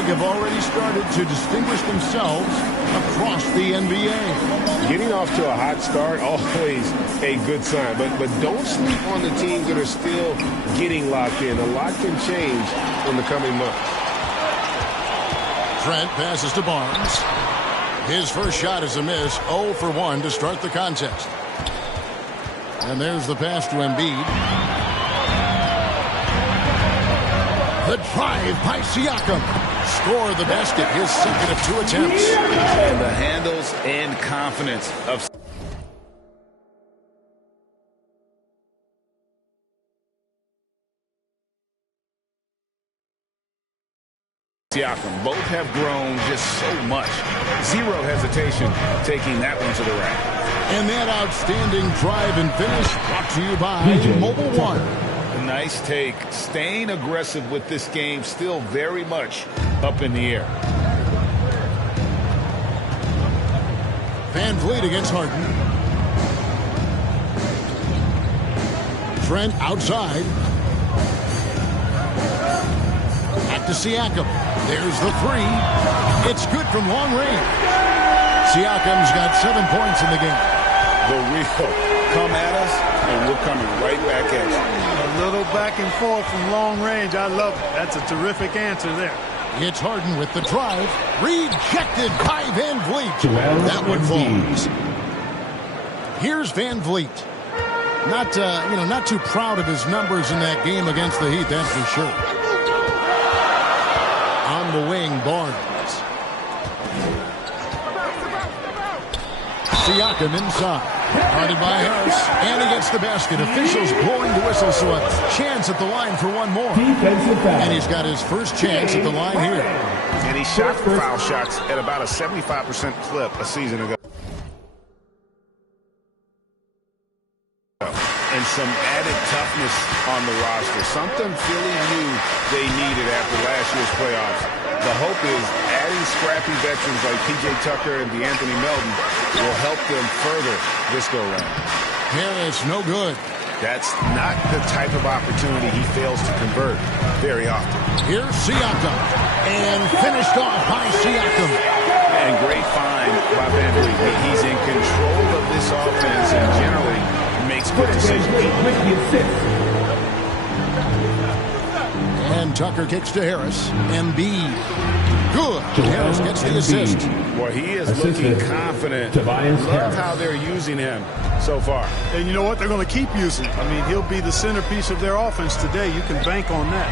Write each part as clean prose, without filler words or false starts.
League have already started to distinguish themselves across the NBA. Getting off to a hot start, always a good sign. But don't sleep on the teams that are still getting locked in. A lot can change in the coming months. Trent passes to Barnes. His first shot is a miss. 0 for 1 to start the contest. And there's the pass to Embiid. The drive by Siakam. Score the basket, his second of 2 attempts. And the handles and confidence of Siakam. Both have grown just so much. Zero hesitation taking that one to the rack. And that outstanding drive and finish brought to you by Mobile One. Nice take. Staying aggressive with this game, still very much up in the air. Van Vliet against Harden. Trent outside. Back to Siakam. There's the 3. It's good from long range. Siakam's got 7 points in the game. The real come at us, and we're coming right back at you. A little back and forth from long range. I love it. That's a terrific answer there. It's Harden with the drive. Rejected by Van Vliet. That one falls. Here's Van Vliet. Not too proud of his numbers in that game against the Heat, that's for sure. On the wing, Barnes. Siakam inside. Guarded by Harris. And he gets the basket. Officials blowing the whistle, so a chance at the line for one more. And he's got his first chance at the line here. And he shot foul shots at about a 75% clip a season ago. And some added toughness on the roster. Something Philly knew they needed after last year's playoffs. The hope is adding scrappy veterans like P.J. Tucker and DeAnthony Melton will help them further this go-round. Harris, no good. That's not the type of opportunity he fails to convert very often. Here's Siakam. And finished off by Siakam. And great find by Van Vliet. He's in control of this offense and generally makes good decisions. And Tucker kicks to Harris. Embiid. Good. Harris gets the assist. Boy, he is looking confident. Love how they're using him so far. And you know what? They're going to keep using him. I mean, he'll be the centerpiece of their offense today. You can bank on that.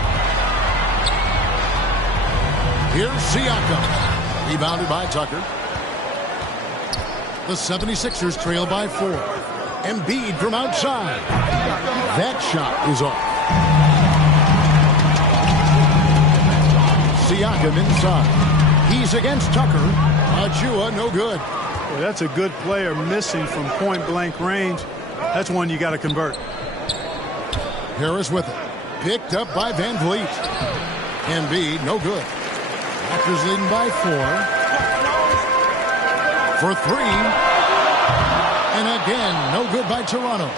Here's Siakam. Rebounded by Tucker. The 76ers trail by 4. Embiid from outside. That shot is off. Siakam inside. He's against Tucker. Ajua, no good. Well, that's a good player missing from point-blank range. That's one you got to convert. Harris with it. Picked up by Van Vliet. Embiid, no good. Raptors leading by 4. For 3. And again, no good by Toronto.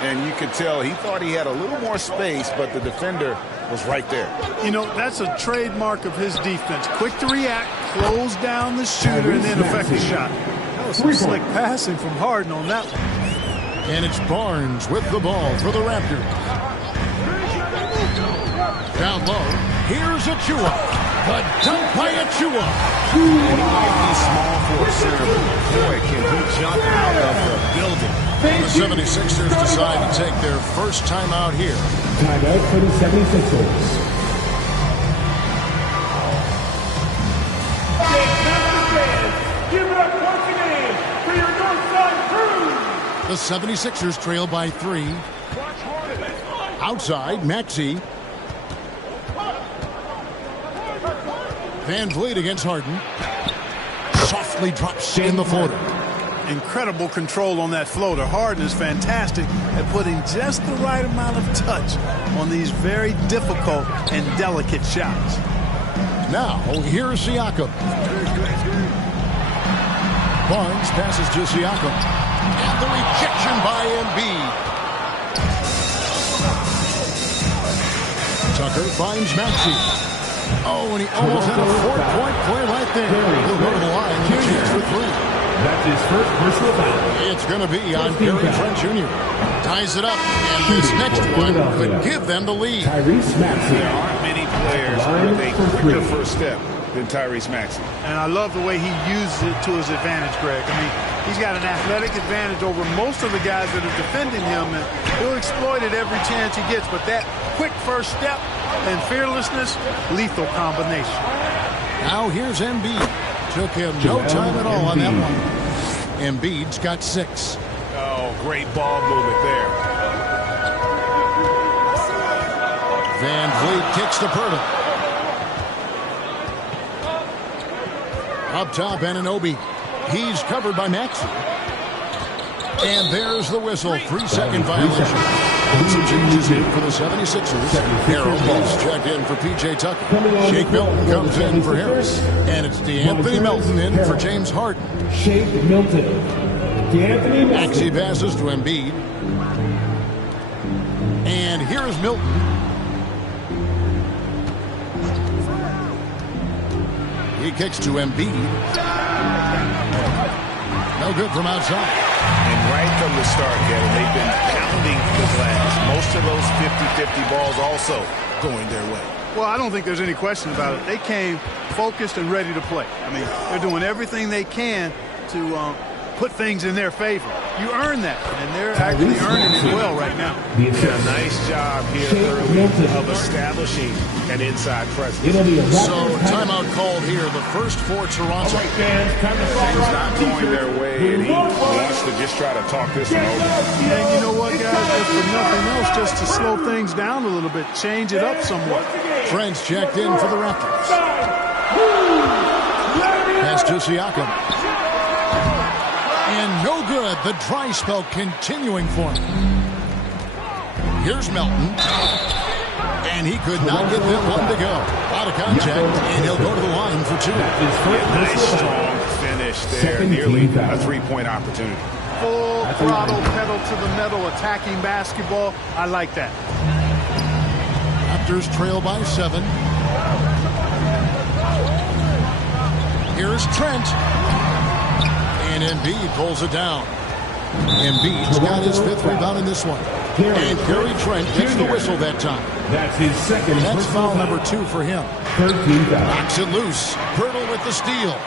And you could tell he thought he had a little more space, but the defender was right there. You know, that's a trademark of his defense. Quick to react, close down the shooter, and then affect the shot. That was some slick passing from Harden on that one. And it's Barnes with the ball for the Raptors. Down low, here's Achua. The dunk by Achua. He's small for a center, but boy, can he jump out of the building. The 76ers decide to take their first timeout here. Timeout for the 76ers. Give it up once again for your Northside crew. The 76ers trail by 3. Outside, Maxey. Van Vliet against Harden. Softly drops in the floater. Incredible control on that floater. Harden is fantastic at putting just the right amount of touch on these very difficult and delicate shots. Now, here's Siakam. Barnes passes to Siakam. And the rejection by Embiid. Tucker finds Maxey. Oh, and he almost had a 4-point play right there. He'll go to the line with a chance for 3. That's his first personal foul. It's going to be on Gary Trent Jr. Ties it up, and this next one could give them the lead. Tyrese Maxey. There aren't many players with a quicker first step than Tyrese Maxey. And I love the way he uses it to his advantage, Greg. I mean, he's got an athletic advantage over most of the guys that are defending him, and he'll exploit it every chance he gets. But that quick first step and fearlessness, lethal combination. Now here's Embiid. Took him no time at all on that one. Embiid's got 6. Oh, great ball movement there. Van Vliet kicks to Pirtle. Up top, Anunoby. He's covered by Maxey. And there's the whistle. 3-second violation. Some changes here for the 76ers. Harold is checked in for P.J. Tucker. Shake Milton comes in for Harris. And it's DeAnthony Melton in for James Harden. Shake Milton. DeAnthony Melton. Maxey passes to Embiid. And here is Milton. He kicks to Embiid. No good from outside. And right from the start, Kevin, they've been pounding the glass. Most of those 50-50 balls also going their way. Well, I don't think there's any question about it. They came focused and ready to play. I mean, they're doing everything they can to put things in their favor. You earn that, and they're actually earning it well right now. Yeah, nice job here early of establishing an inside presence. So, timeout called here. The first for Toronto. Things not going their way, and he wants to just try to talk this one over. And you know what, guys? If for nothing else, just to slow things down a little bit, change it up somewhat. Trent's checked in for the Raptors. Pass to Siakam. And no good. The dry spell continuing for him. Here's Melton. And he could not get that one to go. Out of contact, and he'll go to the line for 2. Nice strong finish there. Nearly a 3-point opportunity. Full throttle, pedal to the metal, attacking basketball. I like that. Raptors trail by 7. Here's Trent. And Embiid pulls it down. Embiid's got his 5th rebound in this one. And Gary Trent gets the whistle that time. That's his second. That's foul number 2 for him. 13 foul. Knocks it loose. Pirtle with the steal.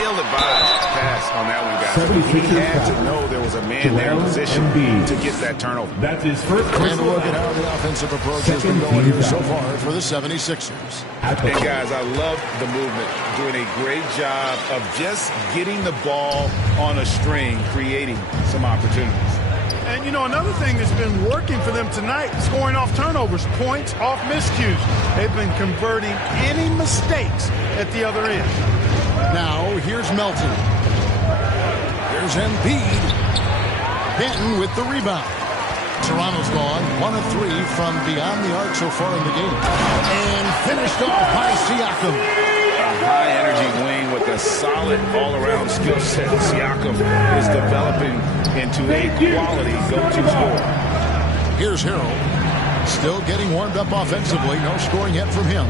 Ill-advised pass on that one, guys. He had to know there was a man there in position to get that turnover. That's his first. And look at how the offensive approach has been going here so far for the 76ers. And guys, I love the movement. Doing a great job of just getting the ball on a string, creating some opportunities. And, you know, another thing that's been working for them tonight, scoring off turnovers, points off miscues. They've been converting any mistakes at the other end. Now, here's Melton. There's Embiid. Benton with the rebound. Toronto's gone 1 of 3 from beyond the arc so far in the game. And finished off by Siakam. A high-energy wing with a solid all-around skill set. Siakam is developing into a quality go-to scorer. Here's Harold. Still getting warmed up offensively. No scoring yet from him.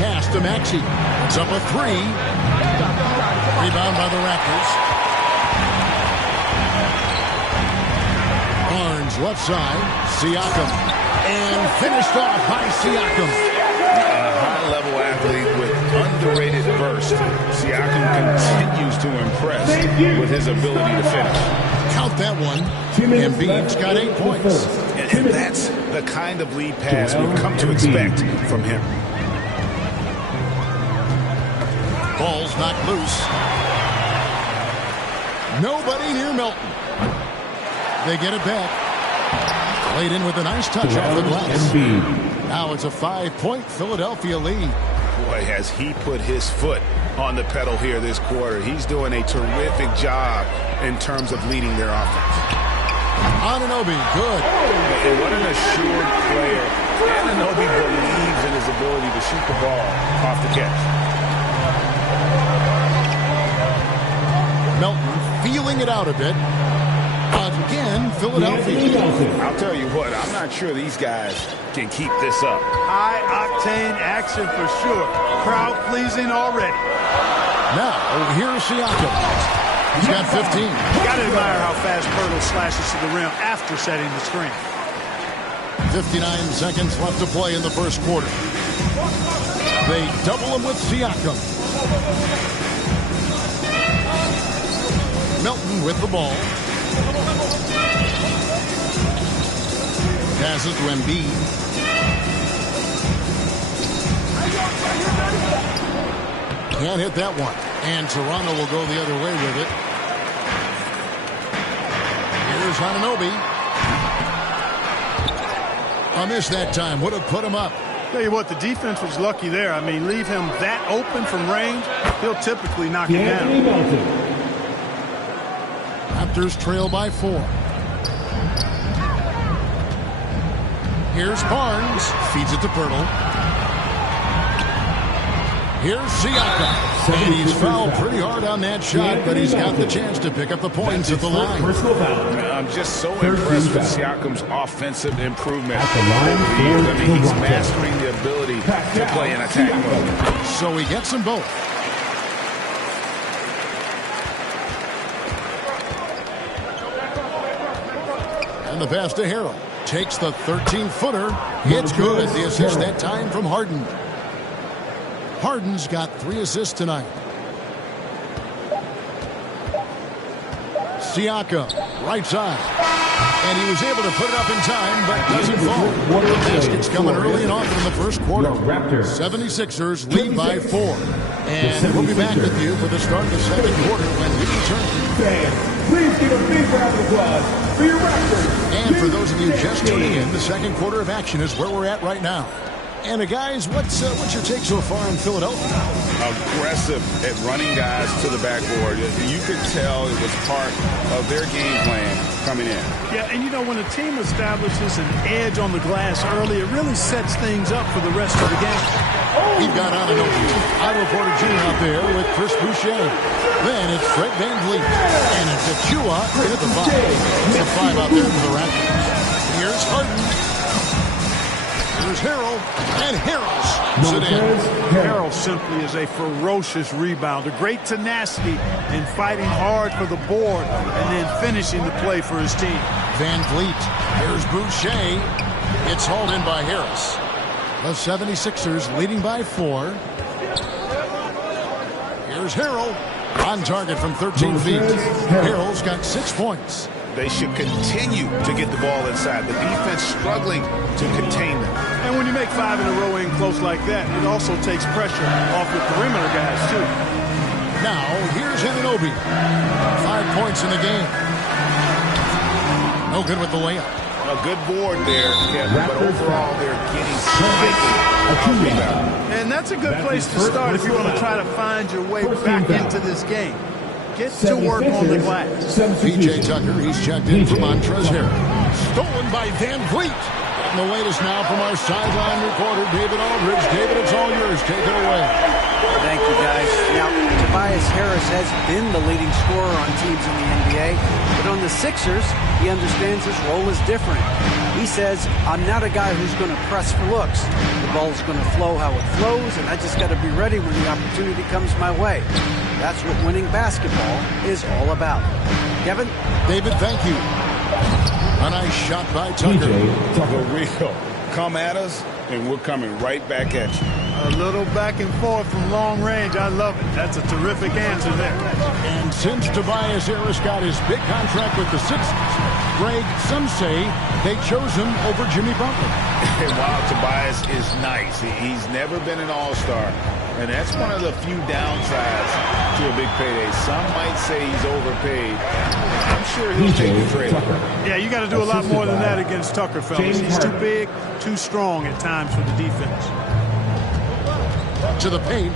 Pass to Maxey. It's up a 3. Rebound by the Raptors. Barnes left side. Siakam. And finished off by Siakam. A high-level athlete with underrated burst. Siakam continues to impress with his ability to finish. Count that one. Embiid's got 8 points. And that's the kind of lead pass we've come to expect from him. Ball's knocked loose. Nobody near Melton. They get it back. Played in with a nice touch off the glass. Now it's a 5-point Philadelphia lead. Boy, has he put his foot on the pedal here this quarter. He's doing a terrific job in terms of leading their offense. Anunoby, good. And what an assured player. Anunoby believes in his ability to shoot the ball off the catch. Melton feeling it out a bit. again, Philadelphia. I'll tell you what, I'm not sure these guys can keep this up. High-octane action for sure. Crowd-pleasing already. Now, here's Siakam. He's got 15. Got to admire how fast Pirtle slashes to the rim after setting the screen. 59 seconds left to play in the first quarter. They double him with Siakam. Melton with the ball. Passes to Embiid. Can't hit that one. And Toronto will go the other way with it. Here's Anunoby. A miss that time. Would have put him up. Tell you what, the defense was lucky there. I mean, leave him that open from range, he'll typically knock it down. Raptors trail by 4. Here's Barnes. Feeds it to Pirtle. Here's Siakam. And he's fouled pretty hard on that shot, but he's got the chance to pick up the points at the line. I'm just so impressed with Siakam's offensive improvement over the years. I mean, he's mastering the ability to play in attack mode. So he gets them both. And the pass to Harrell. Takes the 13-footer. It's good. The assist that time from Harden. Harden's got 3 assists tonight. Siakam, right side. And he was able to put it up in time, but doesn't fall. The basket's coming early and often in the first quarter. 76ers lead by 4. And we'll be back with you for the start of the second quarter when we return. Fans, please give a big round of applause for your Raptors. And for those of you just tuning in, the second quarter of action is where we're at right now. And guys, what's your take so far in Philadelphia? Aggressive at running guys to the backboard. You could tell it was part of their game plan coming in. Yeah, and you know, when a team establishes an edge on the glass early, it really sets things up for the rest of the game. We've got Anunoby, Otto Porter Jr. out there with Chris Boucher. Then it's Fred VanVleet. And it's Achua at the 5. It's a 5 out there for the Raptors. Here's Harden. Here's Harrell, and Harrell's it in. Harrell simply is a ferocious rebounder. Great tenacity in fighting hard for the board and then finishing the play for his team. VanVleet. Here's Boucher. It's hauled in by Harris. The 76ers leading by 4. Here's Harrell. On target from 13 feet. Harrell's got 6 points. They should continue to get the ball inside. The defense struggling to contain them. And when you make 5 in a row in close like that, it also takes pressure off your perimeter guys, too. Now, here's Anunoby. 5 points in the game. No good with the layup. A good board there, Kevin, but overall they're getting slightly off rebound. And that's a good place to start if you want to try to find your way back into this game. Get to work on the glass. P.J. Tucker, he's checked in for Montrezl Harrell. Stolen by VanVleet. And the latest now from our sideline reporter, David Aldridge. David, it's all yours. Take it away. Thank you, guys. Now, Tobias Harris has been the leading scorer on teams in the NBA, but on the Sixers, he understands his role is different. He says, I'm not a guy who's going to press for looks. The ball's going to flow how it flows, and I just got to be ready when the opportunity comes my way. That's what winning basketball is all about. Kevin? David, thank you. A nice shot by Tucker. For real. Come at us, and we're coming right back at you. A little back and forth from long range. I love it. That's a terrific answer there. And since Tobias Harris got his big contract with the Sixers, Greg, some say they chose him over Jimmy Butler. And while Tobias is nice, he's never been an all-star. And that's one of the few downsides to a big payday. Some might say he's overpaid. I'm sure he'll take the trade. Yeah, you got to do a lot more than that against Tucker, fellas. He's too big, too strong at times for the defense. To the paint.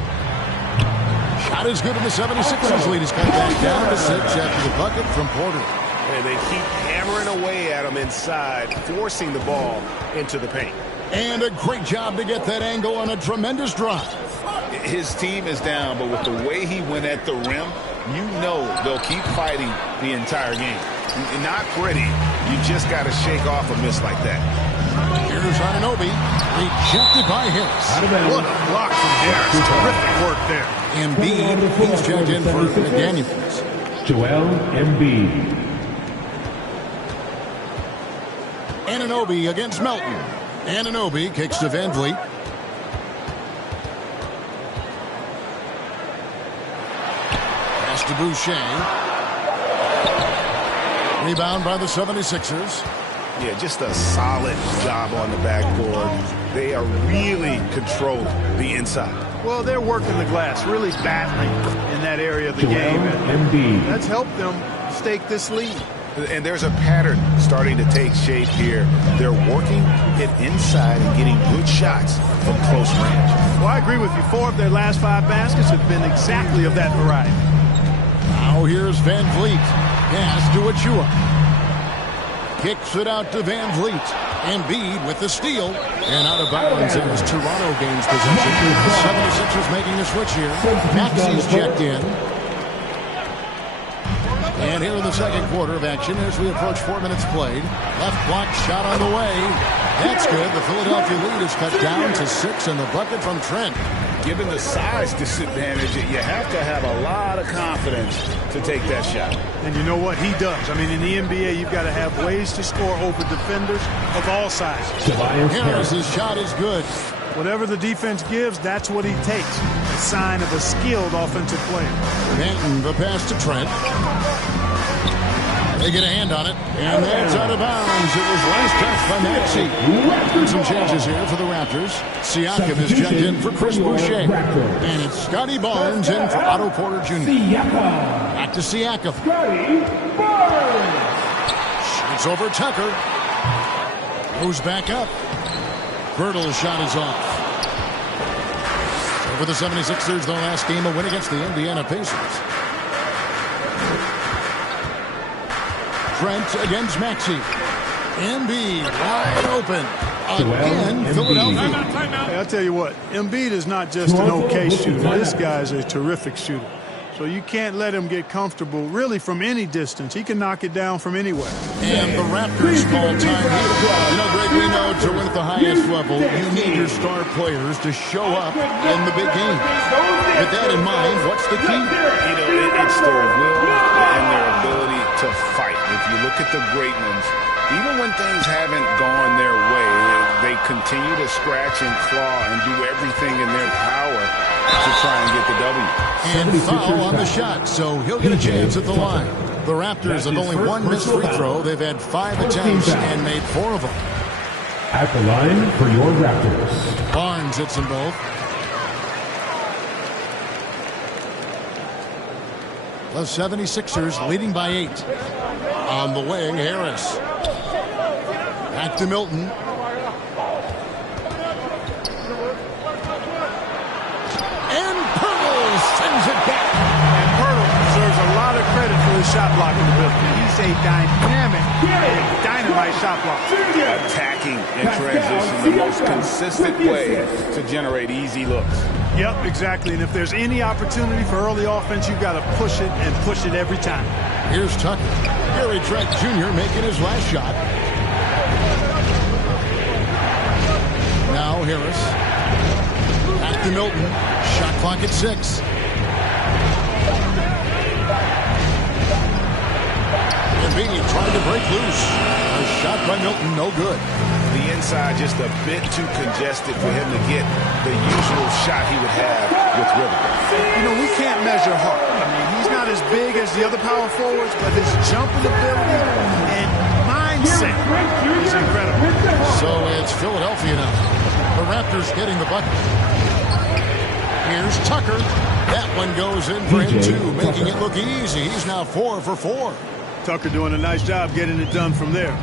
Shot is good in the 76ers lead. He's cut back down to 6 after the bucket from Porter. And they keep hammering away at him inside, forcing the ball into the paint. And a great job to get that angle on a tremendous drive. His team is down, but with the way he went at the rim, you know they'll keep fighting the entire game. Not pretty. You just got to shake off a miss like that. Here's Anunoby, rejected by Harris. What a block from Harris. Terrific work there. Embiid, he's checked in for McDaniels. Joel Embiid. Anunoby against Melton. Anunoby kicks to Van Vliet. Pass to Boucher. Rebound by the 76ers. Yeah, just a solid job on the backboard. They are really controlling the inside. Well, they're working the glass, really battling in that area of the Joel game. Embiid. That's helped them stake this lead. And there's a pattern starting to take shape here. They're working it inside and getting good shots from close range. Well, I agree with you. 4 of their last 5 baskets have been exactly of that variety. Now here's Van Vliet. Pass to Achua. Kicks it out to Van Vliet. Embiid with the steal. And out of bounds, it was Toronto gains possession. The 76ers making the switch here. Maxi's checked in. And here in the second quarter of action as we approach 4 minutes played. Left block shot on the way. That's good. The Philadelphia lead is cut down to 6 and the bucket from Trent. Given the size disadvantage, you have to have a lot of confidence to take that shot. And you know what? He does. I mean, in the NBA, you've got to have ways to score over defenders of all sizes. Harris's shot is good. Whatever the defense gives, that's what he takes. A sign of a skilled offensive player. Manton, the pass to Trent. They get a hand on it, and that's out of bounds. It was last touch by Maxey. Some changes here for the Raptors. Siakam is checked in for Chris Boucher. And it's Scotty Barnes in for Otto Porter Jr. Back to Siakam. Shoots over Tucker. Goes back up. Bertle's shot is off. So for the 76ers, their last game, a win against the Indiana Pacers. Trent against Maxey. Embiid wide open. Again, Philadelphia. Hey, I'll tell you what, Embiid is not just an okay shooter. This guy's a terrific shooter. So you can't let him get comfortable really from any distance. He can knock it down from anywhere. And the Raptors call time here. You know, Greg, we know to win at the highest level, you need your star players to show up in the big game. With that in mind, what's the key? You know, it's their will and their ability to fight. If you look at the great ones, even when things haven't gone their way, they continue to scratch and claw and do everything in their power to try and get the W. And foul on the shot, so he'll get a chance at the line. The Raptors have only one missed free throw. They've had 5 attempts and made 4 of them. At the line for your Raptors. Barnes hits them both. The 76ers leading by 8. On the way, Harris. Back to Milton. And Pirtle sends it back. And Pirtle deserves a lot of credit for his shot blocking ability. He's a dynamic and dynamite shot blocker. Attacking in transition, the most consistent way to generate easy looks. Yep, exactly. And if there's any opportunity for early offense, you've got to push it and push it every time. Here's Tucker. Gary Trent Jr. making his last shot. Now Harris. Back to Milton. Shot clock at 6. Embiid trying to break loose. A shot by Milton, no good. The inside just a bit too congested for him to get the usual shot he would have with rhythm. You know, we can't measure heart. I mean, he's not as big as the other power forwards, but his jumping ability and mindset is incredible. So it's Philadelphia now. The Raptors getting the bucket. Here's Tucker. That one goes in for him too, making it look easy. He's now 4 for 4. Tucker doing a nice job getting it done from there.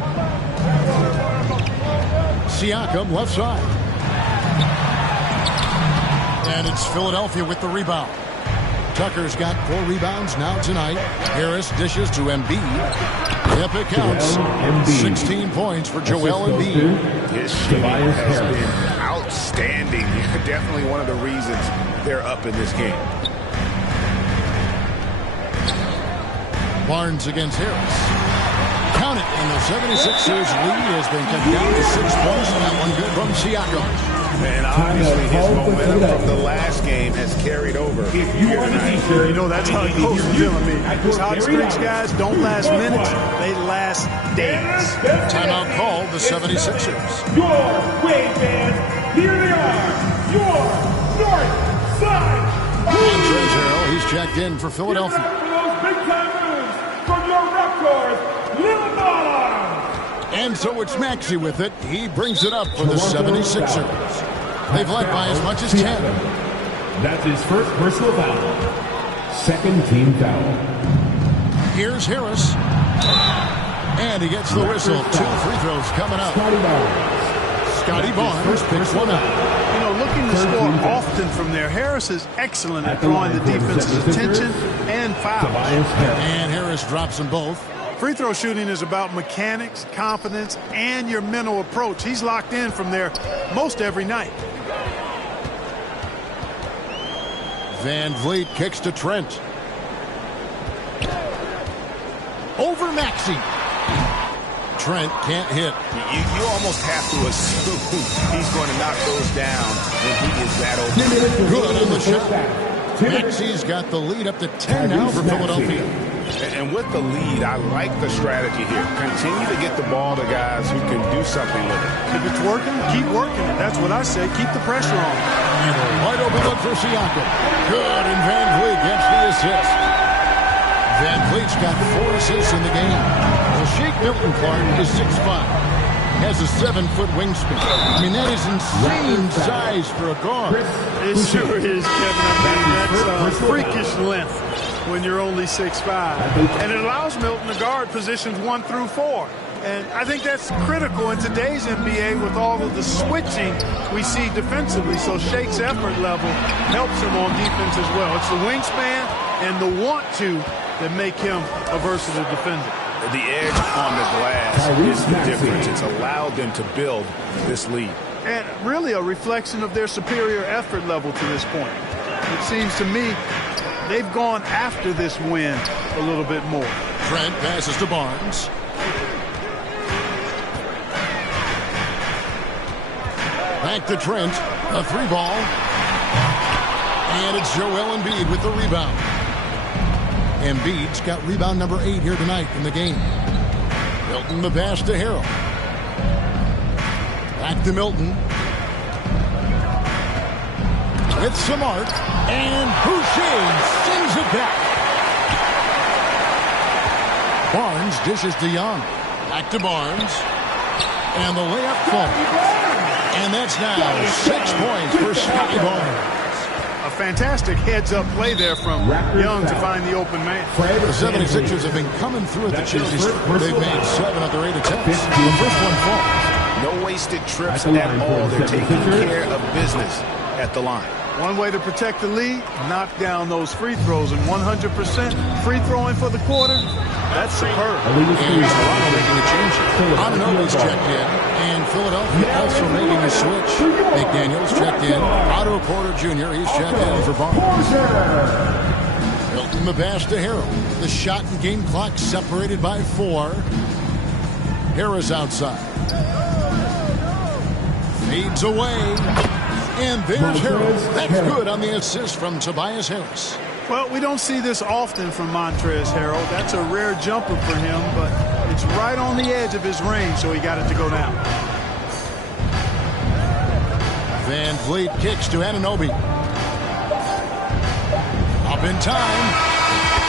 Siakam left side. And it's Philadelphia with the rebound. Tucker's got 4 rebounds now tonight. Harris dishes to Embiid. Yep, it counts. 16 points for Joel Embiid. His shooting has been outstanding. Definitely one of the reasons they're up in this game. Barnes against Harris. Count it, and the 76ers lead has been cut down to 6 points. That one good from Siakam. And obviously his momentum from the last game has carried over. If you want a t-shirt, You know, that's how it goes with them. I mean, these hot streaks, guys, don't last minutes. They last days. Timeout called the 76ers. Your Wave fans, here they are, your North Side. Montrezl Harrell, he's checked in for Philadelphia. For those big-time moves from your Raptors, Lil Dollar. And so it's Maxey with it. He brings it up for the 76ers. They've led by as much as 10. That's his first personal foul. Second team foul. Here's Harris. And he gets the whistle. 2 free throws coming up. Scotty Barnes picks one up. You know, looking to score often from there. Harris is excellent at drawing the defense's attention and fouls. And Harris drops them both. Free throw shooting is about mechanics, confidence, and your mental approach. He's locked in from there most every night. Van Vliet kicks to Trent. Over Maxey. Trent can't hit. You almost have to assume he's going to knock those down when he is that open. Good on the shot. Maxey's got the lead up to 10 now for Philadelphia. And with the lead, I like the strategy here. Continue to get the ball to guys who can do something with it. If it's working, keep working it. That's what I say. Keep the pressure on. And a wide open look for Siakam. Good, and Van Vliet gets the assist. Van Vliet's got 4 assists in the game. Well, Shake Milton Clark is 6'5". Has a 7-foot wingspan. I mean, that is insane size for a guard. It sure is, Kevin. That's freakish length when you're only 6'5". And it allows Milton to guard positions 1 through 4. And I think that's critical in today's NBA with all of the switching we see defensively. So Shake's effort level helps him on defense as well. It's the wingspan and the want-to that make him a versatile defender. The edge on the glass is the difference. It's allowed them to build this lead. And really a reflection of their superior effort level to this point. It seems to me they've gone after this win a little bit more. Trent passes to Barnes. Back to Trent. A 3-ball. And it's Joel Embiid with the rebound. Embiid's got rebound number 8 here tonight in the game. Milton the pass to Harrell. Back to Milton. With some arc. And Boucher sends it back. Barnes dishes to Young. Back to Barnes. And the layup falls. And that's now 6 points for Scotty Barnes. A fantastic heads-up play there from Young to find the open man. The 76ers have been coming through at the Chelsea. They've made 7 of their 8 attempts. The first one falls. No wasted trips at all. They're taking care of business at the line. One way to protect the lead, knock down those free throws. And 100% free throwing for the quarter, that's superb. And Toronto making a change. Anunoby's checked in. And Philadelphia also making a switch. McDaniels checked in. Otto Porter Jr., he's checked in for Barnes. Milton the pass to Harrell. The shot and game clock separated by 4. Harris outside. Fades away. And there's Harrell. That's good on the assist from Tobias Harris. Well, we don't see this often from Montrezl Harrell. That's a rare jumper for him, but it's right on the edge of his range, so he got it to go down. Van Vliet kicks to Anunoby. Up in time.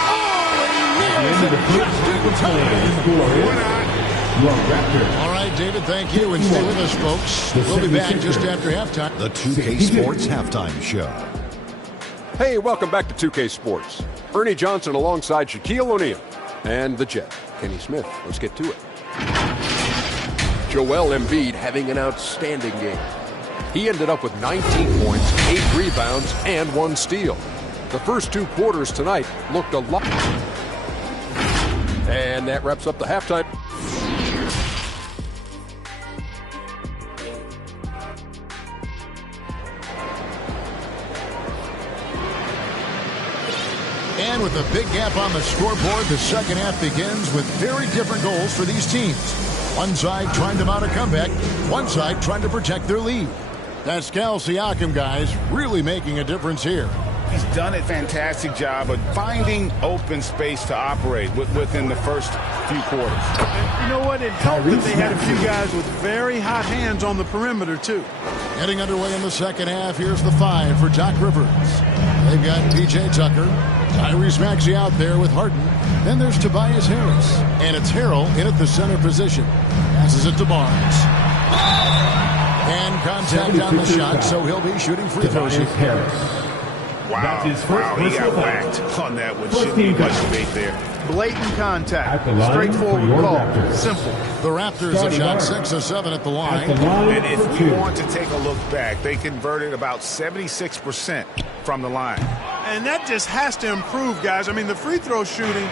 Oh, and he nails it just in time. All right, David, thank you. And stay with us, folks. We'll be back just after halftime. The 2K Sports Halftime Show. Hey, welcome back to 2K Sports. Ernie Johnson alongside Shaquille O'Neal and the Jet, Kenny Smith. Let's get to it. Joel Embiid having an outstanding game. He ended up with 19 points, 8 rebounds, and 1 steal. The first 2 quarters tonight looked a lot. And that wraps up the halftime. And with a big gap on the scoreboard, the second half begins with very different goals for these teams. One side trying to mount a comeback, one side trying to protect their lead. Pascal Siakam, guys, really making a difference here. He's done a fantastic job of finding open space to operate within the first few quarters. And you know what? It helped that they had a few guys with very hot hands on the perimeter, too. Getting underway in the second half, here's the 5 for Doc Rivers. They've got P.J. Tucker, Tyrese Maxey out there with Harden. Then there's Tobias Harris. And it's Harrell in at the center position. Passes it to Barnes. And contact on the shot, so he'll be shooting free throws here. Wow, he got whacked on that one. Shouldn't be much debate there. Blatant contact. Straightforward call. Simple. The Raptors have shot 6 of 7 at the line. And if we want to take a look back, they converted about 76% from the line. And that just has to improve, guys. I mean, the free throw shooting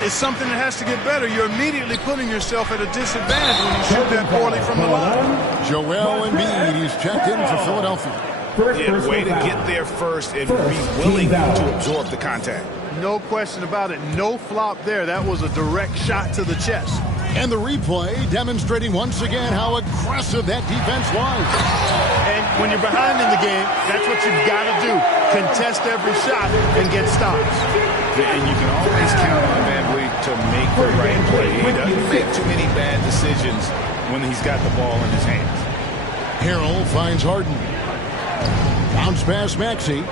is something that has to get better. You're immediately putting yourself at a disadvantage when you shoot that poorly from the line. Joel Embiid, he's checked in for Philadelphia. Yeah, way to get there first and be willing to absorb the contact. No question about it. No flop there. That was a direct shot to the chest. And the replay demonstrating once again how aggressive that defense was. And when you're behind in the game, that's what you've got to do. Contest every shot and get stops. And you can always count on Van Vliet to make the right play. He doesn't make too many bad decisions when he's got the ball in his hands. Harrell finds Harden. Bounce pass Maxey.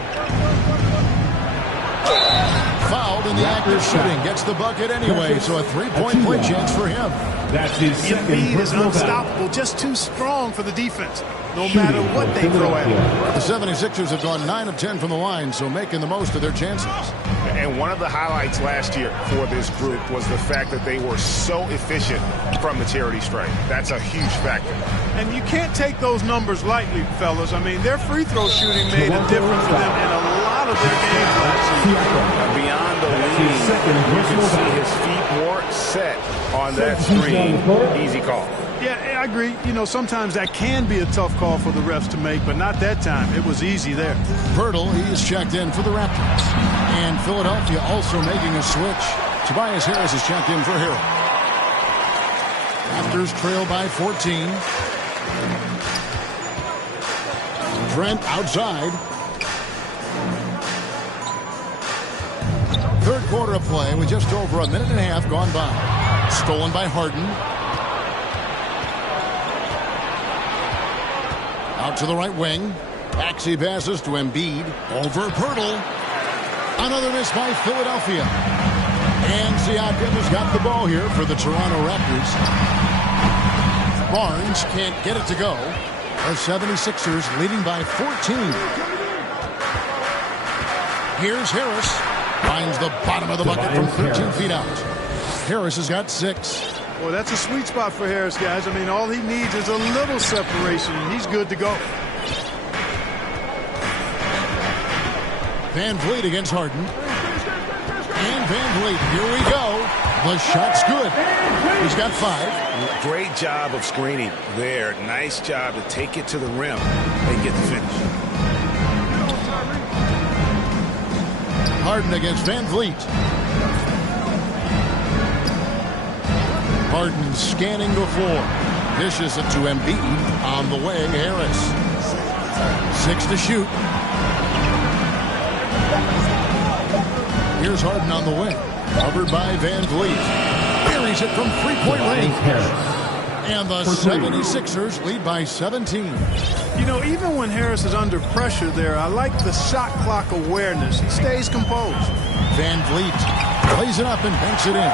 Fouled in the act of shooting. Gets the bucket anyway, so a three-point play chance for him. That's his second Embiid is personal unstoppable, just too strong for the defense, no matter what they throw at him. The 76ers have gone 9 of 10 from the line, so making the most of their chances. And one of the highlights last year for this group was the fact that they were so efficient from the charity stripe. That's a huge factor. And you can't take those numbers lightly, fellas. I mean, their free throw shooting made a difference for them in a lot of their games last year. Beyond the lead, you can see his feet more set on that screen. Easy call. Yeah, I agree. You know, sometimes that can be a tough call for the refs to make, but not that time. It was easy there. Pirtle, he is checked in for the Raptors. And Philadelphia also making a switch. Tobias Harris is checked in for Harrell. Raptors trail by 14. Trent outside. Third quarter of play with just over a minute and a half gone by. Stolen by Harden. Out to the right wing. Maxey passes to Embiid. Over Pirtle. Another miss by Philadelphia. And Siakam has got the ball here for the Toronto Raptors. Barnes can't get it to go. The 76ers leading by 14. Here's Harris. Finds the bottom of the bucket from 13 feet out. Harris has got 6. Well, that's a sweet spot for Harris, guys. I mean, all he needs is a little separation, and he's good to go. Van Vliet against Harden. And Van Vliet, here we go. The shot's good. He's got 5. Great job of screening there. Nice job to take it to the rim and get the finish. Harden against Van Vliet. Harden scanning the floor. Dishes it to Embiid. On the way, Harris. 6 to shoot. Here's Harden on the wing. Covered by Van Vliet. Buries it from three-point range. And the 76ers lead by 17. You know, even when Harris is under pressure there, I like the shot clock awareness. He stays composed. Van Vliet plays it up and banks it in.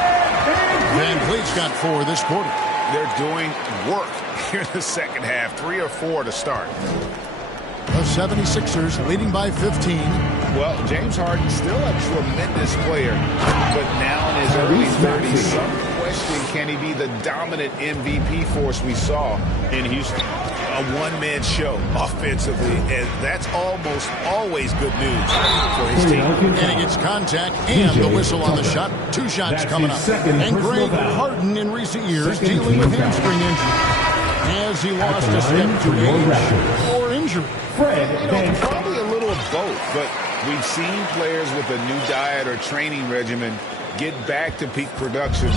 Van Vliet's got 4 this quarter. They're doing work here in the second half. 3 or 4 to start. The 76ers leading by 15. Well, James Harden still a tremendous player, but now in his early 30s, some question, can he be the dominant MVP force we saw in Houston? A one-man show offensively, and that's almost always good news for his team. And he gets contact and the whistle on the shot. 2 shots coming up. And Greg Harden in recent years dealing with hamstring injury. Has he lost a step to age or injury? Probably a little of both, but We've seen players with a new diet or training regimen get back to peak production.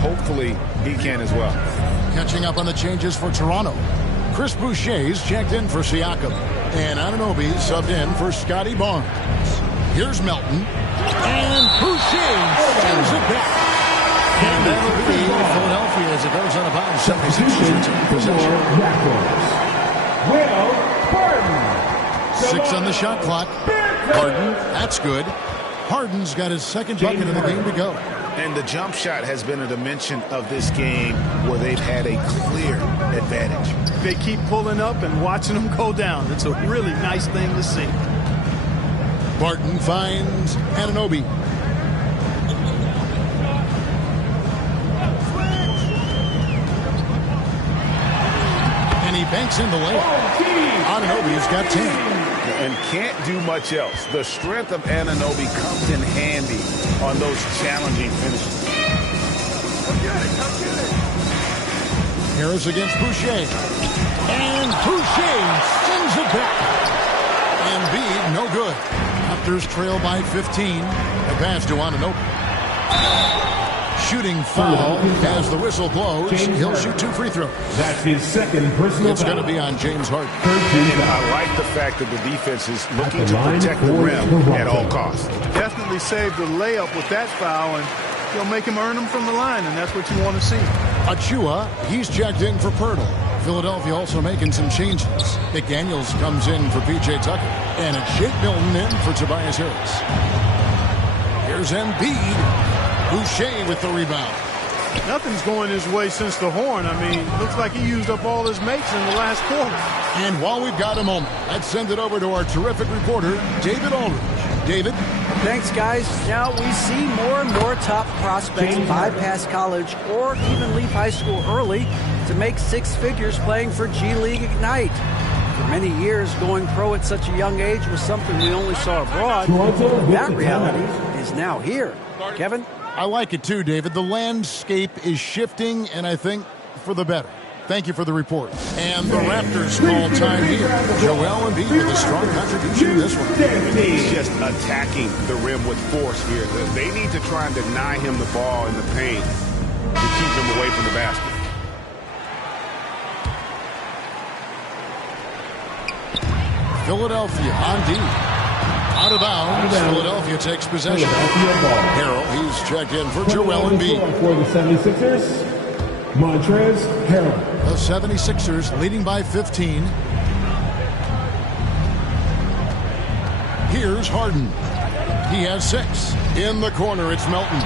Hopefully, he can as well. Catching up on the changes for Toronto. Chris Boucher's checked in for Siakam. And Anunoby subbed in for Scotty Barnes. Here's Melton. And Boucher sends it back. And that'll be Philadelphia as it goes on about 76ers possession. Will Harden. 6 on the shot clock. Harden, that's good. Harden's got his second bucket of the game to go. And the jump shot has been a dimension of this game where they've had a clear advantage. They keep pulling up and watching them go down. It's a really nice thing to see. Barton finds Anunoby. And he banks in the layup. Anunoby's got 10. And can't do much else. The strength of Anunoby comes in handy on those challenging finishes. Harris against Boucher. And Boucher sends it back. Embiid, no good. Raptors trail by 15. The pass to Anunoby. Shooting foul as the whistle blows. He'll shoot 2 free throws. That's his second personal It's going to be on James Harden. And I like the fact that the defense is looking to protect the rim at all costs. Definitely saved the layup with that foul, and you'll make him earn them from the line, and that's what you want to see. Achua, he's checked in for Pirtle. Philadelphia also making some changes. McDaniels comes in for P.J. Tucker. And it's Shake Milton in for Tobias Harris. Here's Embiid. Boucher with the rebound. Nothing's going his way since the horn. I mean, looks like he used up all his mates in the last quarter. And while we've got a moment, let's send it over to our terrific reporter, David Aldridge. David? Thanks, guys. Now we see more and more top prospects bypass college or even leave high school early to make 6 figures playing for G League Ignite. For many years, going pro at such a young age was something we only saw abroad. That reality is now here. Kevin? I like it too, David. The landscape is shifting, and I think for the better. Thank you for the report. And the Raptors call time here. Joel Embiid with a strong contribution in this one. He's just attacking the rim with force here. They need to try and deny him the ball in the paint to keep him away from the basket. Philadelphia on D. Out of bounds. Philadelphia takes possession. Harrell, he's checked in for Joel Embiid. For the 76ers, Montrezl Harrell. The 76ers leading by 15. Here's Harden. He has 6. In the corner, it's Melton.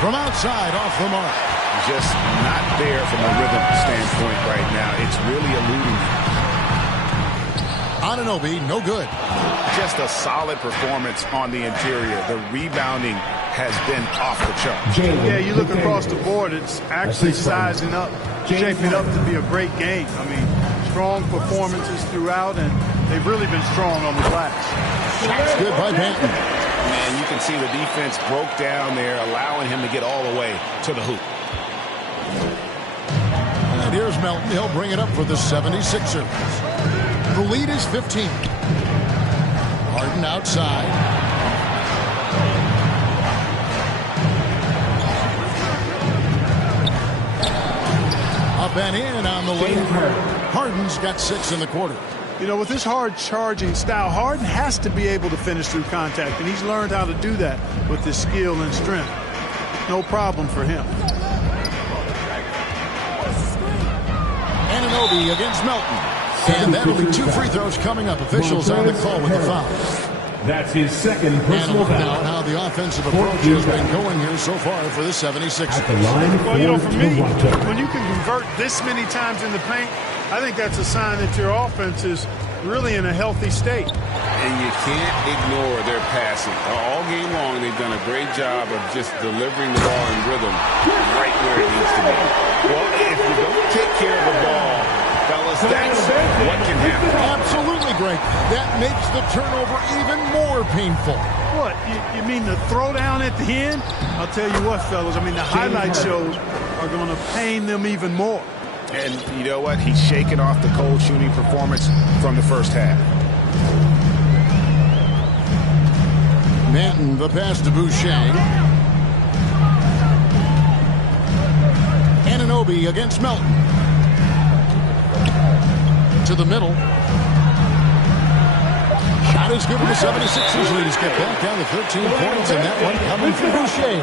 From outside, off the mark. Just not there from a rhythm standpoint right now. It's really eluding. Anunoby, no good. Just a solid performance on the interior. The rebounding has been off the charts. Yeah, you look across the board, it's actually sizing up, shaping up to be a great game. I mean, strong performances throughout, and they've really been strong on the glass. Shots good by Banton. And you can see the defense broke down there, allowing him to get all the way to the hoop. And here's Melton. He'll bring it up for the 76ers. The lead is 15. Harden outside. Up and in on the lane. Harden's got 6 in the quarter. You know, with this hard charging style, Harden has to be able to finish through contact, and he's learned how to do that with his skill and strength. No problem for him. Anunoby against Melton. And that'll be 2 free throws coming up. Officials on the call with the foul. That's his second personal foul. foul. How the offensive approach has been going here so far for the 76ers. Well, you know, for me, when you can convert this many times in the paint, I think that's a sign that your offense is really in a healthy state. And you can't ignore their passing. All game long, they've done a great job of just delivering the ball in rhythm right where it needs to be. Well, if you don't take care of the ball, fellas, that's what can happen. Absolutely, Greg. That makes the turnover even more painful. What? You mean the throwdown at the end? I'll tell you what, fellas. I mean, the highlight shows are going to pain them even more. And you know what? He's shaking off the cold shooting performance from the first half. Banton, the pass to Boucher. Anunoby against Melton. To the middle. Shot is good for the 76ers lead. He's kept back down to 13 points, and that one coming from Boucher.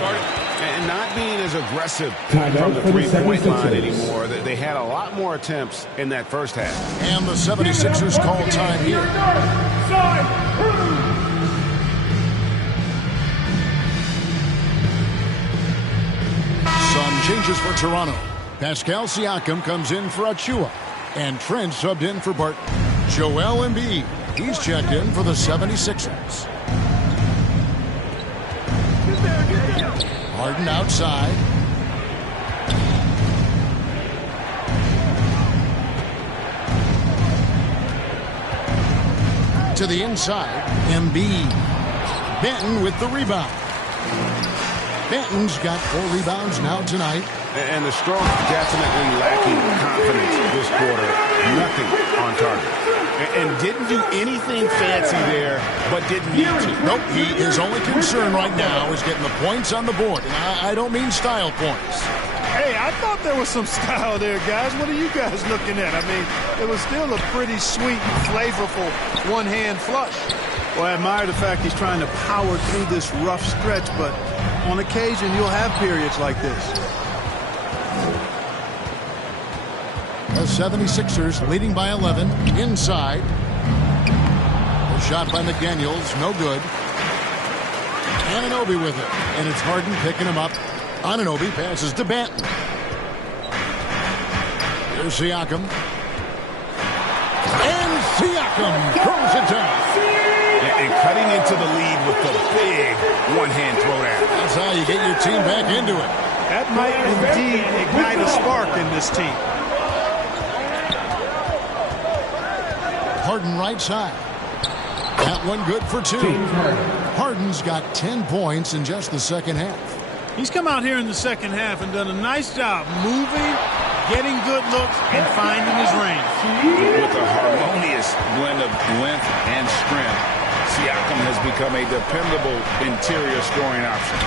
And not being as aggressive Time from out the for the three-point line 76ers. anymore. They had a lot more attempts in that first half. And the 76ers call time here. Some changes for Toronto. Pascal Siakam comes in for Achua. And Trent subbed in for Barton. Joel Embiid, he's checked in for the 76ers. Harden outside. To the inside, Embiid. Benton with the rebound. Benton's got 4 rebounds now tonight. And the Strokes definitely lacking confidence this quarter. Nothing on target. And didn't do anything fancy there, but didn't need to. Nope, his only concern right now is getting the points on the board. And I don't mean style points. Hey, I thought there was some style there, guys. What are you guys looking at? I mean, it was still a pretty sweet, flavorful one-hand flush. Well, I admire the fact he's trying to power through this rough stretch, but on occasion you'll have periods like this. The 76ers leading by 11. Inside. A shot by McDaniels. No good. Anunoby with it. And it's Harden picking him up. Anunoby passes to Banton. Here's Siakam. And Siakam throws it down. And cutting into the lead with the big one-hand throwdown. That's how you get your team back into it. That might indeed ignite a spark in this team. Harden right side. That one good for 2. Harden's got 10 points in just the second half. He's come out here in the second half and done a nice job moving, getting good looks, and finding his range. With a harmonious blend of length and strength, Siakam has become a dependable interior scoring option.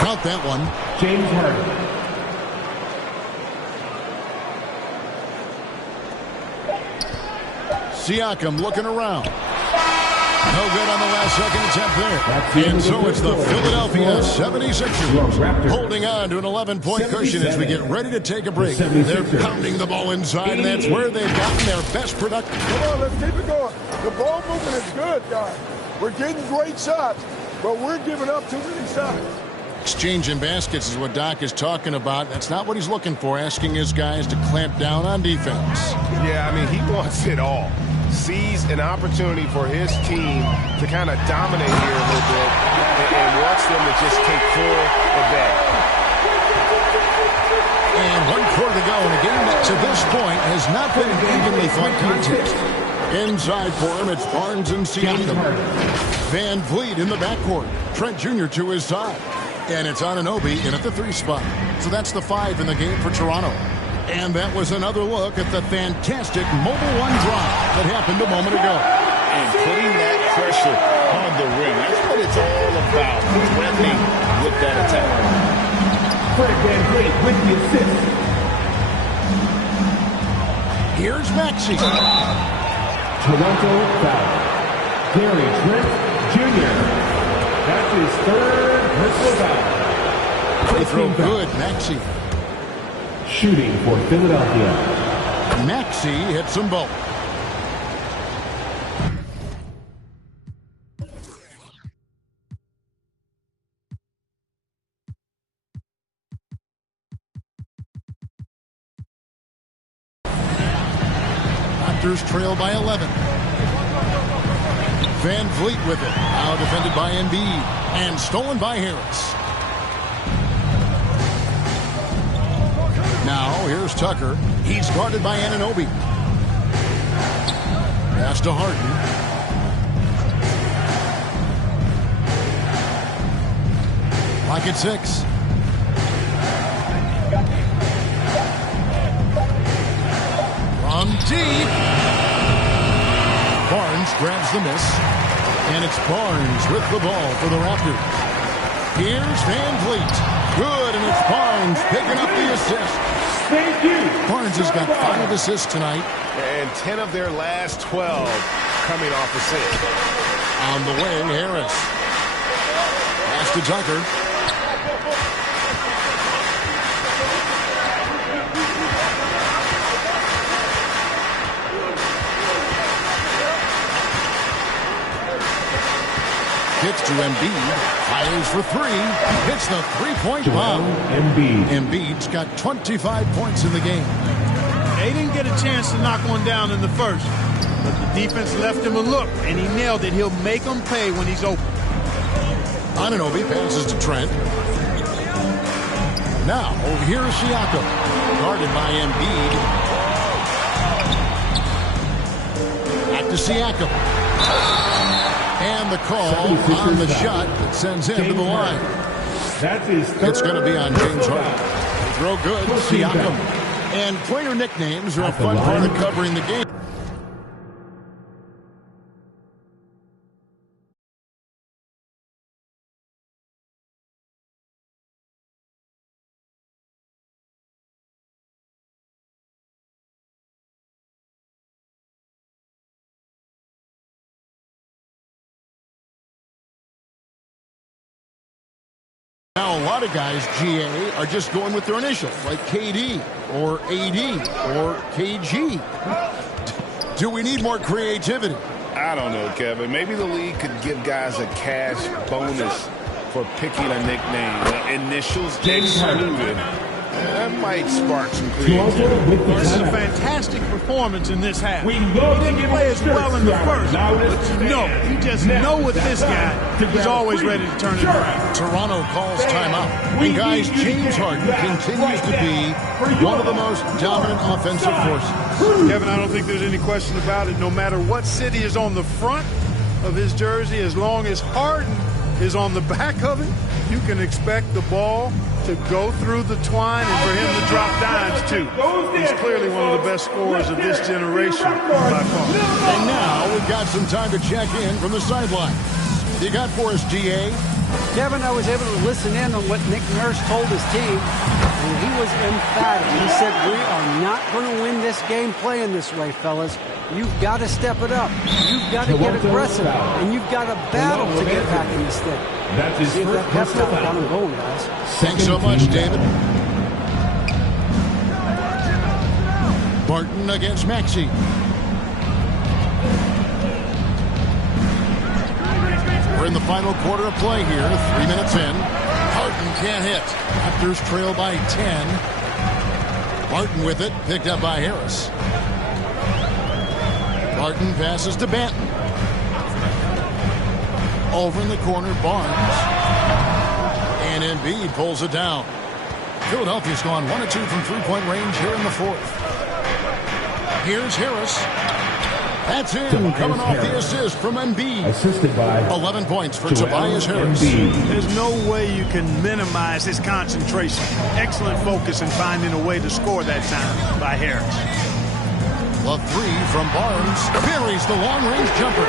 Count that one. James Harden. Siakam looking around. No good on the last second attempt there. And so it's the Philadelphia 76ers holding on to an 11-point cushion as we get ready to take a break. They're pounding the ball inside, and that's where they've gotten their best production. Come on, let's keep it going. The ball movement is good, guys. We're getting great shots, but we're giving up too many shots. Exchanging baskets is what Doc is talking about. That's not what he's looking for, asking his guys to clamp down on defense. Yeah, I mean, he wants it all. Sees an opportunity for his team to kind of dominate here a little bit and wants them to just take full advantage. And 1 quarter to go in a game that to this point has not been an evenly fought contest. Inside for him, it's Barnes and Siakam. Van Vliet in the backcourt. Trent Jr. to his side. And it's Anunoby in at the 3 spot. So that's the 5 in the game for Toronto. And that was another look at the fantastic Mobile One drive that happened a moment ago. And putting that pressure on the rim, that's what it's all about, threatening with that attack. Fred VanVleet with the assist. Here's Maxey. Toronto foul. Gary Trent Jr. That's his 3rd personal foul. Free throw good, Maxey. Shooting for Philadelphia. Maxey hits them both. Raptors trail by 11. Van Vliet with it. Now defended by Embiid. And stolen by Harris. Now, here's Tucker. He's guarded by Anunoby. Pass to Harden. Clock at 6. From deep. Barnes grabs the miss. And it's Barnes with the ball for the Raptors. Here's Van Vliet. Good, and it's Barnes picking up the assist. Thank you. Barnes has got 5 assists tonight. And 10 of their last 12 coming off assists. On the wing, Harris. Pass to Tucker. Gets to Embiid. Fires for 3. Hits the three-point bomb. Embiid's got 25 points in the game. They didn't get a chance to knock one down in the first. But the defense left him a look, and he nailed it. He'll make them pay when he's open. Anunoby passes to Trent. Now, here's Siakam. Guarded by Embiid. Back to Siakam. And the call on the shot that sends him to the line. It's going to be on James Harden. Throw good, Siakam. And player nicknames are a fun part of covering the game. Now, a lot of guys, GA, are just going with their initials, like KD or AD or KG. Do we need more creativity? I don't know, Kevin. Maybe the league could give guys a cash bonus for picking a nickname. Initials excluded. That might spark some creativity. This is a fantastic performance in this half. He didn't play as well in the first, but you just know with this guy, he's always ready to turn it around. Toronto calls timeout. And guys, James Harden continues to be one of the most dominant offensive forces. Kevin, I don't think there's any question about it. No matter what city is on the front of his jersey, as long as Harden is on the back of it, you can expect the ball to go through the twine and for him to drop dimes, too. He's clearly one of the best scorers of this generation by far. And now we've got some time to check in from the sideline. You got for us, GA? Kevin, I was able to listen in on what Nick Nurse told his team, and he was emphatic. He said, we are not going to win this game playing this way, fellas. You've got to step it up. You've got to get aggressive, and you've got to battle to get back in the stick. That's his first personal foul. I'm going, guys. Thanks so much, David. Barton against Maxey. We're in the final quarter of play here. 3 minutes in. Barton can't hit. Raptors trail by 10. Barton with it. Picked up by Harris. Barton passes to Banton. Over in the corner, Barnes. And Embiid pulls it down. Philadelphia's gone 1 of 2 from three-point range here in the fourth. Here's Harris. That's in, coming off the assist from Embiid. Assisted by 11 points for Tobias Harris. There's no way you can minimize his concentration. Excellent focus in finding a way to score that time by Harris. The 3 from Barnes. Buries the long-range jumper.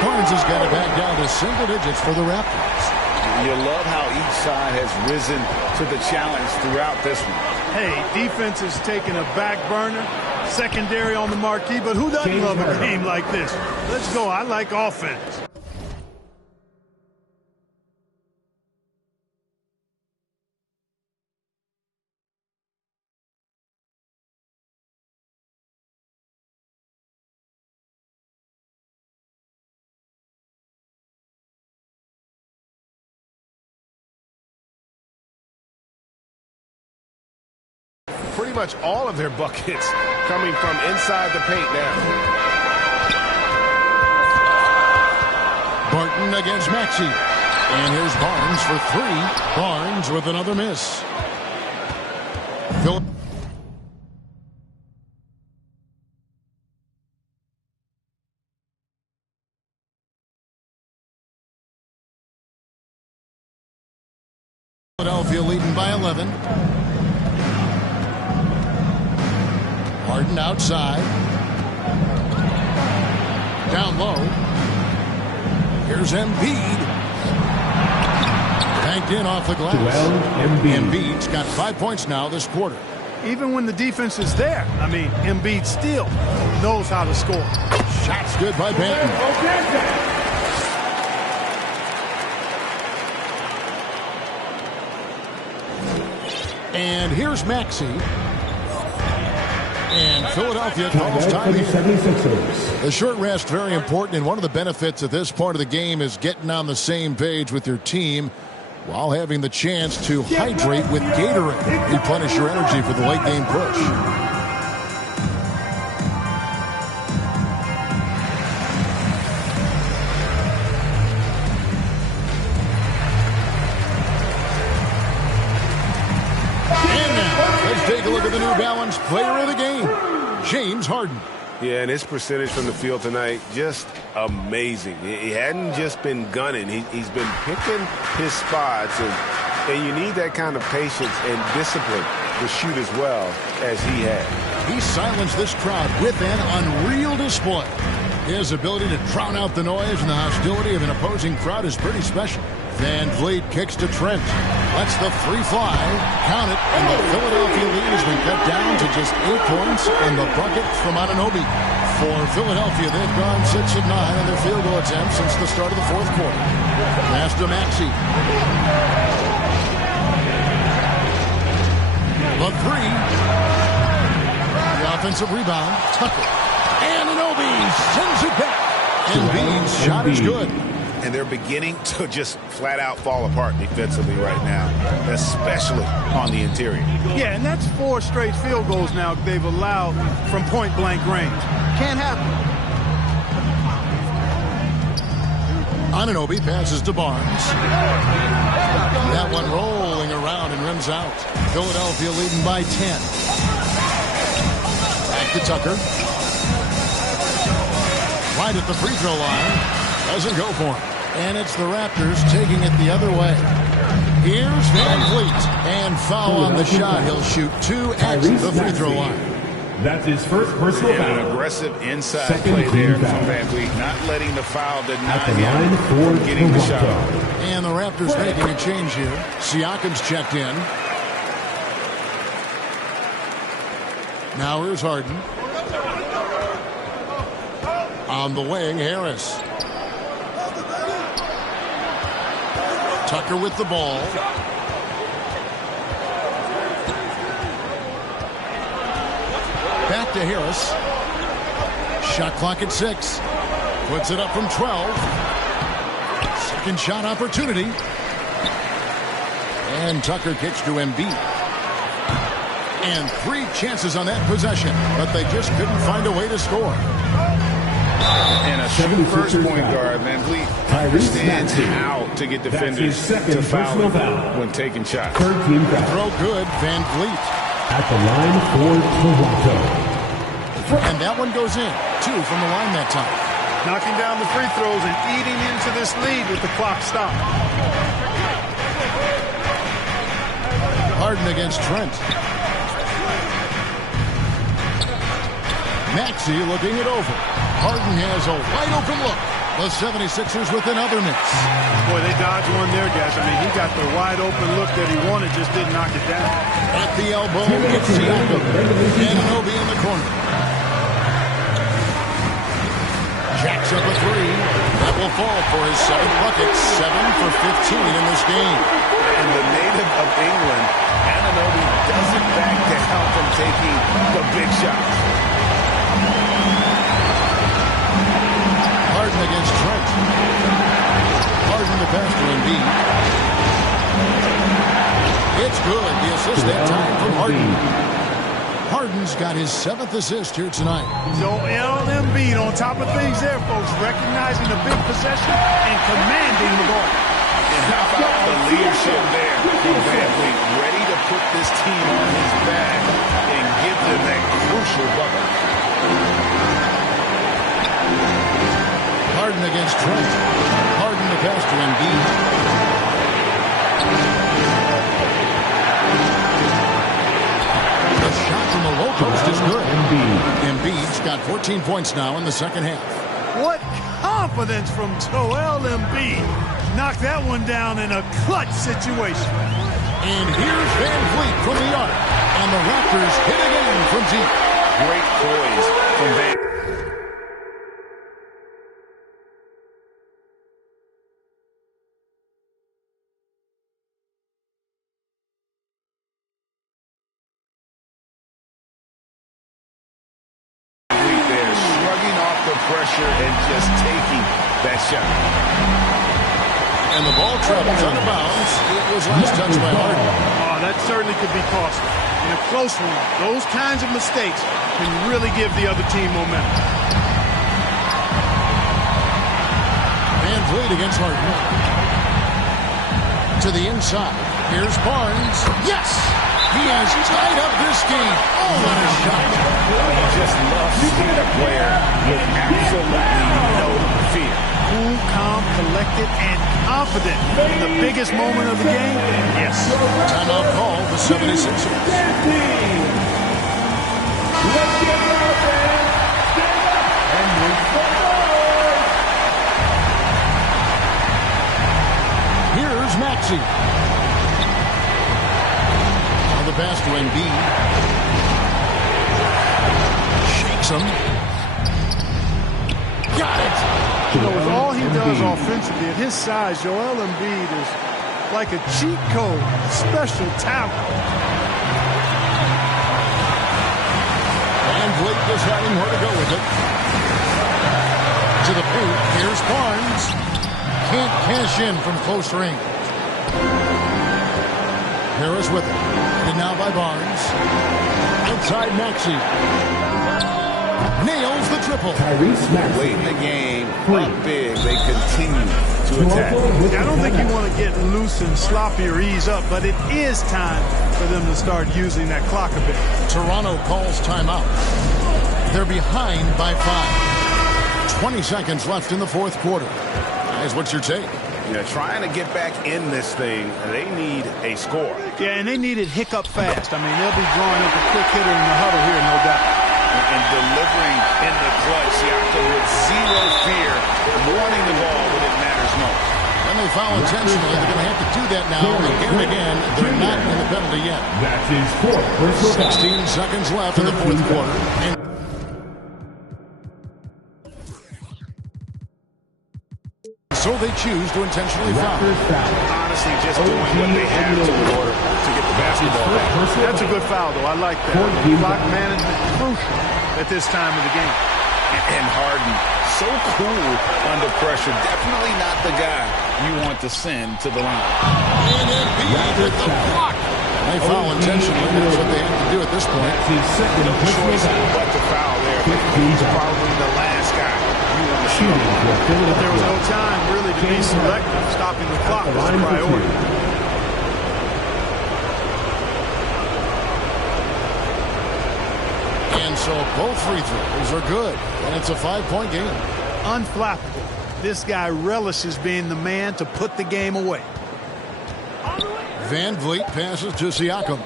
Barnes has got it back down to single digits for the Raptors. You love how each side has risen to the challenge throughout this one. Hey, defense is taking a back burner. Secondary on the marquee, but who doesn't love a game like this? Let's go. I like offense. Pretty much all of their buckets coming from inside the paint now. Barton against Maxey. And here's Barnes for 3. Barnes with another miss. Philadelphia leading by 11. Harden outside. Down low. Here's Embiid. Banked in off the glass. Embiid's got 5 points now this quarter. Even when the defense is there, I mean, Embiid still knows how to score. Shot's good by Banton. And here's Maxey. And Philadelphia calls time here. The short rest, very important, and one of the benefits of this part of the game is getting on the same page with your team while having the chance to hydrate with Gatorade. Replenish your energy for the late game push. And now, let's take a look at the New Balance player of the game, James Harden. Yeah, and his percentage from the field tonight, just amazing. He hadn't just been gunning. He's been picking his spots, and you need that kind of patience and discipline to shoot as well as he had. He silenced this crowd with an unreal display. His ability to drown out the noise and the hostility of an opposing crowd is pretty special. Van Vliet kicks to Trent. Lets the three fly. Count it. And the Philadelphia lead has been cut down to just 8 points and the bucket from Anunoby. For Philadelphia, they've gone 6 of 9 on their field goal attempts since the start of the fourth quarter. Pass to Maxey. The three. The offensive rebound. Tucker. Anunoby sends it back. Embiid's shot is good. And they're beginning to just flat out fall apart defensively right now, especially on the interior. Yeah, and that's 4 straight field goals now they've allowed from point-blank range. Can't happen. Anunoby passes to Barnes. That one rolling around and rims out. Philadelphia leading by 10. Back to Tucker. Right at the free throw line. Doesn't go for him. And it's the Raptors taking it the other way. Here's Van Vliet. And foul on the shot. He'll shoot 2 at the free throw line. That's his first personal foul. An aggressive inside play there from Van Vliet, not letting the foul deny him from getting the shot. And the Raptors making a change here. Siakam's checked in. Now here's Harden. On the wing, Harris. Tucker with the ball. Back to Harris. Shot clock at 6. Puts it up from 12. Second shot opportunity. And Tucker kicks to Embiid. And 3 chances on that possession, but they just couldn't find a way to score. And a true first point guard, Van Vliet understands how to get defenders to foul when taking shots. Throw good, Van Vliet. At the line for Toronto. And that one goes in. 2 from the line that time. Knocking down the free throws and eating into this lead with the clock stopped. Harden against Trent. Maxey looking it over. Harden has a wide open look. The 76ers with another miss. Boy, they dodged one there, guys. I mean, he got the wide open look that he wanted, just didn't knock it down. At the elbow, it's Siakam. Anunoby in the corner. Jacks up a 3. That will fall for his 7th bucket. 7 for 15 in this game. And the native of England, Anunoby doesn't back down from taking the big shots. Harden against Trent. Harden the pass to Embiid. It's good. The assist that time from Harden. Harden's got his 7th assist here tonight. Joel Embiid on top of things there, folks. Recognizing the big possession and commanding the ball. And how about the leadership there from Van Vliet, ready to put this team on his back and give them that crucial bucket. Harden against Trent. Harden the pass to Embiid. The shot from the low post is good. Embiid's got 14 points now in the second half. What confidence from Joel Embiid. Knocked that one down in a clutch situation. And here's Van Vliet from the arc. And the Raptors hit again from deep. Great poise from Van. Pressure and just taking that shot. And the ball travels out of bounds. It was last touched by Harden. Oh, that certainly could be costly. In a close one, those kinds of mistakes can really give the other team momentum. Van Vliet against Harden. To the inside. Here's Barnes. Yes! He has tied up this game. Oh, what a shot. You just love seeing a player with absolutely no fear. Cool, calm, collected, and confident in the biggest moment of the game. Yes. Timeout call, the 76ers. Let's get it out there. Stand up and move forward. Here's Maxey. The pass to Embiid. Shakes him. Got it. You know, with all he does offensively, at his size, Joel Embiid is like a cheat code, special talent. And Blake deciding where to go with it. To the paint. Here's Barnes. Can't cash in from close range. Harris with it. And now by Barnes. Outside Maxey. Nails the triple. Late in the game, up big, they continue to attack. I don't think you want to get loose and sloppy or ease up, but it is time for them to start using that clock a bit. Toronto calls timeout. They're behind by 5. 20 seconds left in the fourth quarter. Guys, what's your take? Yeah, trying to get back in this thing, they need a score. Yeah, and they need it hiccup fast. I mean, they'll be drawing up a quick hitter in the huddle here, no doubt. And delivering in the clutch, Siakam with zero fear, wanting the ball when it matters most. When they foul intentionally, they're going to have to do that now. Again and again, they're not in the penalty yet. That's his fourth personal 16 seconds left in the fourth quarter. And so they choose to intentionally foul. Honestly, just doing what they have to in order to get the basketball back. That's a good foul, though. I like that. Clock management crucial at this time of the game. And Harden, so cool under pressure. Definitely not the guy you want to send to the line. And Embiid with the block. They foul intentionally. That's what they have to do at this point. No choice but to foul there. He's probably the last guy you want to see. But there was no time really to be selective. Stopping the clock was a priority. And so both free throws are good. And it's a 5-point game. Unflappable. This guy relishes being the man to put the game away. Van Vliet passes to Siakam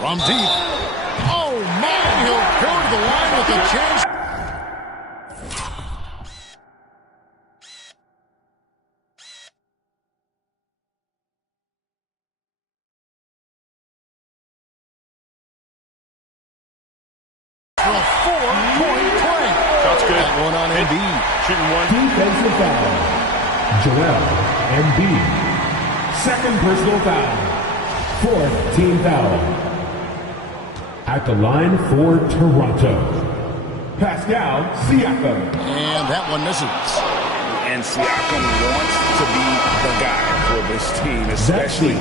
from deep. Oh, man, he'll go to the line with a chance. For a 4-point play. That's good. That one on Embiid. Shooting one. Defensive foul. Joel Embiid. Second personal foul. Fourth team foul. At the line for Toronto, Pascal Siakam. And that one misses. And Siakam wants to be the guy for this team, especially